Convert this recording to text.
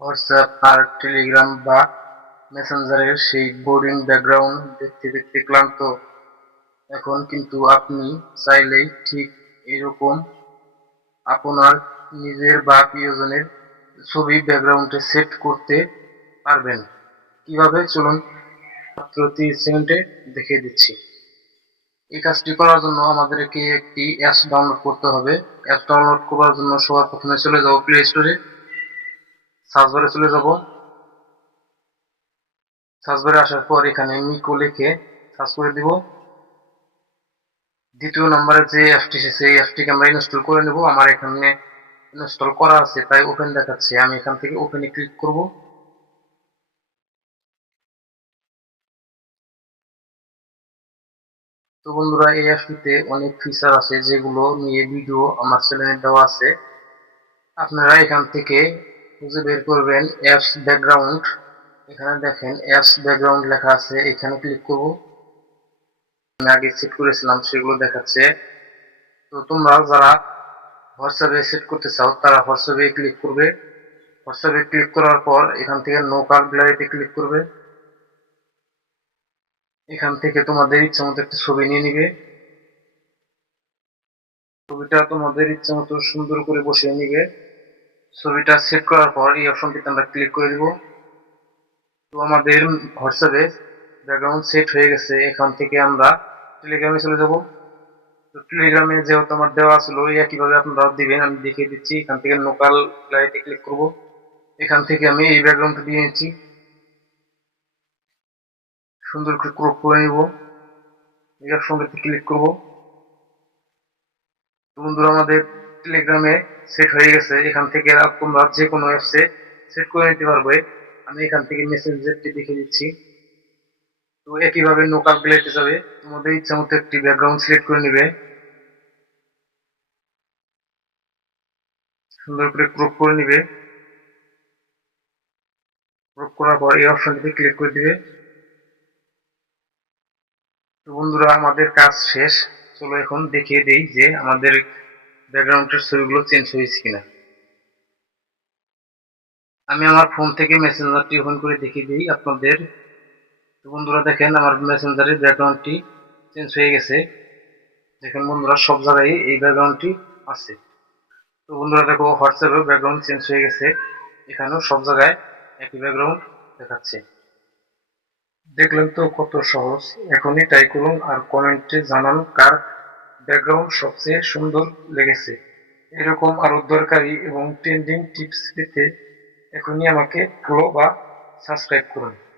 WhatsApp আর Telegram বা মেসেঞ্জারের সেই boring background দেখতে দেখতে ক্লান্ত। এখন কিন্তু আপনি চাইলেই ঠিক এরকম আপনার নিজের বা প্রিয়জনের ছবি ব্যাকগ্রাউন্ডে সেট করতে পারবেন। কিভাবে চলুন মাত্র 30 সেকেন্ডে দেখিয়ে দিচ্ছি। এই কাজটি করার জন্য আমাদেরকে একটি অ্যাপস ডাউনলোড করতে হবে। অ্যাপস ডাউনলোড করার জন্য সবার প্রথমে চলে যাব প্লে স্টোরে, সার্চ বারে চলে যাব। সার্চ বারে আসার পর এখানে মিকো লিখে সার্চ করে দিব। দ্বিতীয় নম্বরে যে অ্যাপটি এসেছে এই অ্যাপটিকে আমরা ইনস্টল করে নেব। আমার এখানে ইনস্টল করা আছে তাই ওপেন দেখাচ্ছে, আমি এখান থেকে ওপেনে ক্লিক করব। তো বন্ধুরা, এই অ্যাপটিতে অনেক ফিচার আছে যেগুলো নিয়ে ভিডিও আমার চ্যানেলে দেওয়া আছে। আপনারা এখান থেকে খুঁজে বের করবেন অ্যাপস ব্যাকগ্রাউন্ড। এখানে দেখেন অ্যাপস ব্যাকগ্রাউন্ড লেখা আছে, এখানে ক্লিক করব। আমি আগে সেট করেছিলাম সেগুলো দেখাচ্ছে। তো তোমরা যারা হোয়াটসঅ্যাপে সেট করতে চাও তারা হোয়াটসঅ্যাপে ক্লিক করবে। হোয়াটসঅ্যাপে ক্লিক করার পর এখান থেকে নো কালার গ্যালারিতে ক্লিক করবে। এখান থেকে তোমাদের ইচ্ছা মতো একটা ছবি নিয়ে নিবে। ছবিটা তোমাদের ইচ্ছা মতো সুন্দর করে বসিয়ে নিবে। ছবিটা সেট করার পর এই অপশনটিতে আমরা ক্লিক করে দিব। তো আমাদের হোয়াটসঅ্যাপে ব্যাকগ্রাউন্ড সেট হয়ে গেছে। এখান থেকে আমরা টেলিগ্রামে চলে যাব। তো টেলিগ্রামে যেহেতু আমার দেওয়া ছিল একইভাবে আপনারা দিবেন, আমি দেখিয়ে দিচ্ছি। এখান থেকে লোকাল গ্যালারিতে ক্লিক করব। এখান থেকে আমি এই ব্যাকগ্রাউন্ডটা দিয়ে নিচ্ছি, সুন্দর করে ক্রপ করে নিব। এই অপশনটাতে ক্লিক করব। তো বন্ধুরা, আমাদের টেলিগ্রামে সেট হয়ে গেছে। এখান থেকে তোমরা যে কোনো অ্যাপসে সেট করে নিতে পারবে। আমি এখান থেকে মেসেঞ্জারটি দেখিয়ে দিচ্ছি। তো একইভাবে লোকাল গ্যালারিতে যাবে, তোমাদের ইচ্ছা মতো একটি ব্যাকগ্রাউন্ড সিলেক্ট করে নিবে, সুন্দর করে ক্রপ করে নিবে। ক্রপ করার পর এই অপশনটিতে ক্লিক করে দিবে। তো বন্ধুরা, আমাদের কাজ শেষ। চলো এখন দেখিয়ে দেই যে আমাদের ব্যাকগ্রাউন্ডের ছবিগুলো চেঞ্জ হয়েছে কিনা। আমি আমার ফোন থেকে মেসেঞ্জারটি ওপেন করে দেখিয়ে দিই আপনাদের। তো বন্ধুরা দেখেন, আমার মেসেঞ্জারের ব্যাকগ্রাউন্ডটি চেঞ্জ হয়ে গেছে। দেখেন বন্ধুরা, সব জায়গায় এই ব্যাকগ্রাউন্ডটি আছে। তো বন্ধুরা দেখো, হোয়াটসঅ্যাপেও ব্যাকগ্রাউন্ড চেঞ্জ হয়ে গেছে। এখানেও সব জায়গায় একই ব্যাকগ্রাউন্ড দেখাচ্ছে। দেখলেন তো কত সহজ। এখনই ট্রাই করুন আর কমেন্টে জানান কার ব্যাকগ্রাউন্ড সবচেয়ে সুন্দর লেগেছে। এরকম আরো দরকারি এবং ট্রেন্ডিং টিপস পেতে এখনই আমাকে ফলো বা সাবস্ক্রাইব করুন।